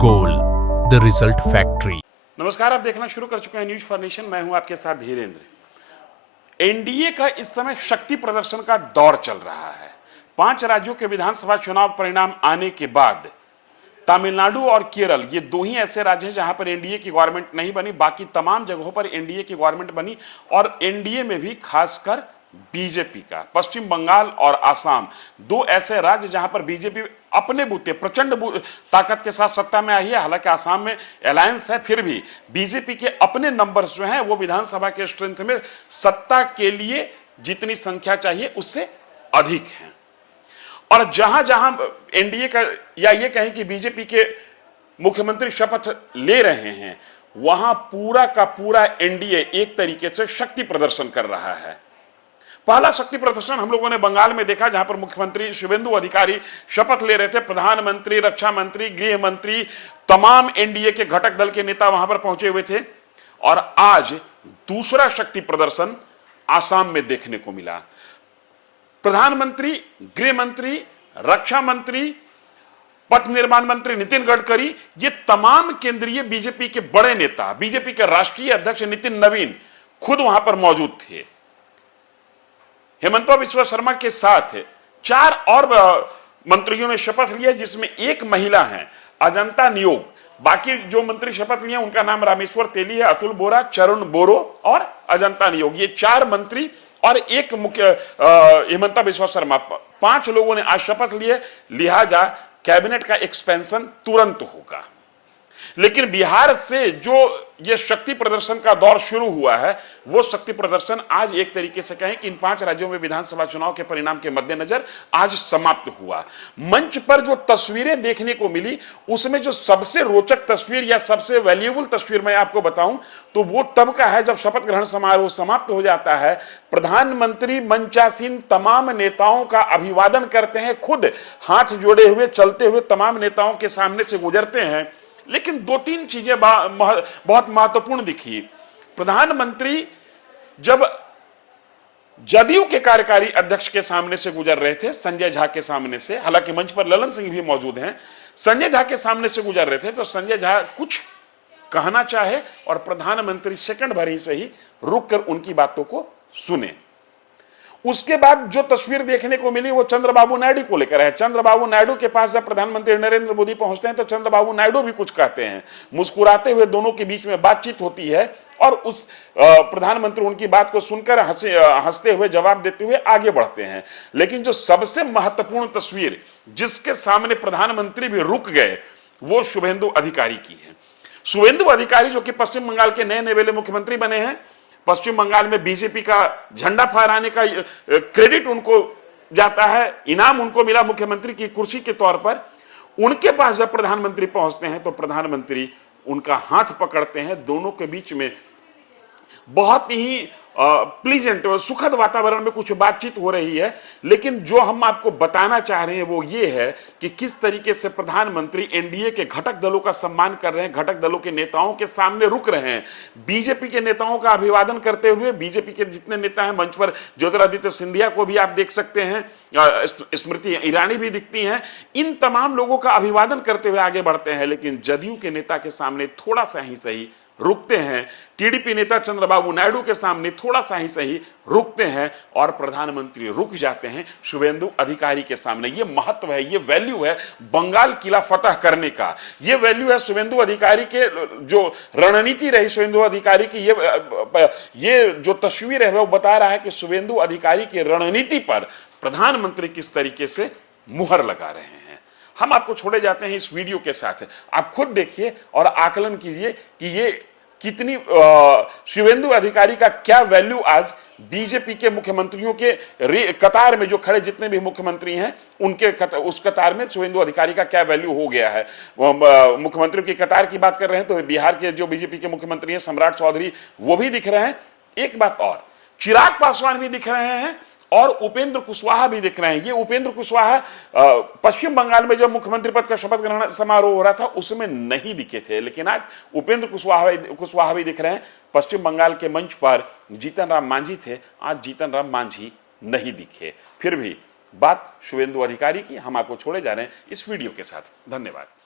Goal the result factory. नमस्कार, आप देखना शुरू कर चुके हैं न्यूज फॉर नेशन। मैं हूं आपके साथ धीरेन्द्र। एनडीए का इस समय शक्ति प्रदर्शन का दौर चल रहा है। 5 राज्यों के विधानसभा चुनाव परिणाम आने के बाद तमिलनाडु और केरल, ये दो ही ऐसे राज्य हैं जहां पर एनडीए की गवर्नमेंट नहीं बनी। बाकी तमाम जगहों पर एनडीए की गवर्नमेंट बनी और एनडीए में भी खासकर बीजेपी का। पश्चिम बंगाल और आसाम, दो ऐसे राज्य जहां पर बीजेपी अपने बूते प्रचंड ताकत के साथ सत्ता में आई है। हालांकि आसाम में अलायंस है, फिर भी बीजेपी के अपने नंबर्स जो हैं वो विधानसभा के स्ट्रेंथ में सत्ता के लिए जितनी संख्या चाहिए उससे अधिक है। और जहां जहां एनडीए का या ये कहें कि बीजेपी के मुख्यमंत्री शपथ ले रहे हैं, वहां पूरा का पूरा एनडीए एक तरीके से शक्ति प्रदर्शन कर रहा है। पहला शक्ति प्रदर्शन हम लोगों ने बंगाल में देखा, जहां पर मुख्यमंत्री शुभेंदु अधिकारी शपथ ले रहे थे। प्रधानमंत्री, रक्षा मंत्री, गृह मंत्री, तमाम एनडीए के घटक दल के नेता वहां पर पहुंचे हुए थे। और आज दूसरा शक्ति प्रदर्शन आसाम में देखने को मिला। प्रधानमंत्री, गृह मंत्री, रक्षा मंत्री, पथ निर्माण मंत्री नितिन गडकरी, ये तमाम केंद्रीय बीजेपी के बड़े नेता, बीजेपी के राष्ट्रीय अध्यक्ष नितिन नवीन खुद वहां पर मौजूद थे। हेमंत बिस्वा शर्मा के साथ 4 और मंत्रियों ने शपथ लिया, जिसमें एक महिला है, अजंता नियोग। बाकी जो मंत्री शपथ लिए उनका नाम रामेश्वर तेली है, अतुल बोरा, चरण बोरो और अजंता नियोग। ये 4 मंत्री और एक मुख्य हेमंत बिस्वा शर्मा, 5 लोगों ने आज शपथ लिए। लिहाजा कैबिनेट का एक्सपेंशन तुरंत होगा। लेकिन बिहार से जो ये शक्ति प्रदर्शन का दौर शुरू हुआ है, वो शक्ति प्रदर्शन आज एक तरीके से कहें कि इन 5 राज्यों में विधानसभा चुनाव के परिणाम के मद्देनजर आज समाप्त हुआ। मंच पर जो तस्वीरें देखने को मिली, उसमें जो सबसे रोचक तस्वीर या सबसे वैल्यूएबल तस्वीर मैं आपको बताऊं तो वो तब का है जब शपथ ग्रहण समारोह समाप्त हो जाता है। प्रधानमंत्री मंचासीन तमाम नेताओं का अभिवादन करते हैं, खुद हाथ जोड़े हुए चलते हुए तमाम नेताओं के सामने से गुजरते हैं। लेकिन 2-3 चीजें बहुत महत्वपूर्ण दिखी। प्रधानमंत्री जब जदयू के कार्यकारी अध्यक्ष के सामने से गुजर रहे थे, संजय झा के सामने से, हालांकि मंच पर ललन सिंह भी मौजूद हैं, संजय झा के सामने से गुजर रहे थे, तो संजय झा कुछ कहना चाहे और प्रधानमंत्री सेकंड भर ही सही रुक कर उनकी बातों को सुने। उसके बाद जो तस्वीर देखने को मिली वो चंद्रबाबू नायडू को लेकर है। चंद्रबाबू नायडू के पास जब प्रधानमंत्री नरेंद्र मोदी पहुंचते हैं तो चंद्रबाबू नायडू भी कुछ कहते हैं। मुस्कुराते हुए दोनों के बीच में बातचीत होती है और उस प्रधानमंत्री उनकी बात को सुनकर हंसते हुए जवाब देते हुए आगे बढ़ते हैं। लेकिन जो सबसे महत्वपूर्ण तस्वीर जिसके सामने प्रधानमंत्री भी रुक गए, वो शुभेंदु अधिकारी की है। शुभेंदु अधिकारी जो कि पश्चिम बंगाल के नए नवेले मुख्यमंत्री बने हैं, पश्चिम बंगाल में बीजेपी का झंडा फहराने का क्रेडिट उनको जाता है, इनाम उनको मिला मुख्यमंत्री की कुर्सी के तौर पर। उनके पास जब प्रधानमंत्री पहुंचते हैं तो प्रधानमंत्री उनका हाथ पकड़ते हैं। दोनों के बीच में बहुत ही प्लीजेंट और सुखद वातावरण में कुछ बातचीत हो रही है। लेकिन जो हम आपको बताना चाह रहे हैं वो ये है कि किस तरीके से प्रधानमंत्री एनडीए के घटक दलों का सम्मान कर रहे हैं, घटक दलों के नेताओं के सामने रुक रहे हैं, बीजेपी के नेताओं का अभिवादन करते हुए। बीजेपी के जितने नेता हैं मंच पर, ज्योतिरादित्य सिंधिया को भी आप देख सकते हैं, स्मृति ईरानी भी दिखती हैं, इन तमाम लोगों का अभिवादन करते हुए आगे बढ़ते हैं। लेकिन जदयू के नेता के सामने थोड़ा सा ही सही रुकते हैं, टीडीपी नेता चंद्रबाबू नायडू के सामने थोड़ा सा ही सही रुकते हैं और प्रधानमंत्री रुक जाते हैं शुभेंदु अधिकारी के सामने। ये महत्व है, ये वैल्यू है बंगाल किला फतह करने का। ये वैल्यू है शुभेंदु अधिकारी के जो रणनीति रही शुभेंदु अधिकारी की। ये जो तस्वीर है वो बता रहा है कि शुभेंदु अधिकारी की रणनीति पर प्रधानमंत्री किस तरीके से मुहर लगा रहे हैं। हम आपको छोड़े जाते हैं इस वीडियो के साथ। आप खुद देखिए और आकलन कीजिए कि ये कितनी शुभेंदु अधिकारी का क्या वैल्यू आज बीजेपी के मुख्यमंत्रियों के कतार में जो खड़े जितने भी मुख्यमंत्री हैं उनके उस कतार में शुभेंदु अधिकारी का क्या वैल्यू हो गया है। मुख्यमंत्रियों की कतार की बात कर रहे हैं तो बिहार के जो बीजेपी के मुख्यमंत्री हैं सम्राट चौधरी, वो भी दिख रहे हैं। एक बात और, चिराग पासवान भी दिख रहे हैं और उपेंद्र कुशवाहा भी दिख रहे हैं। ये उपेंद्र कुशवाहा पश्चिम बंगाल में जब मुख्यमंत्री पद का शपथ ग्रहण समारोह हो रहा था उसमें नहीं दिखे थे, लेकिन आज उपेंद्र कुशवाहा भी दिख रहे हैं। पश्चिम बंगाल के मंच पर जीतन राम मांझी थे, आज जीतन राम मांझी नहीं दिखे। फिर भी बात शुभेंदु अधिकारी की हम आपको छोड़े जा रहे हैं इस वीडियो के साथ। धन्यवाद।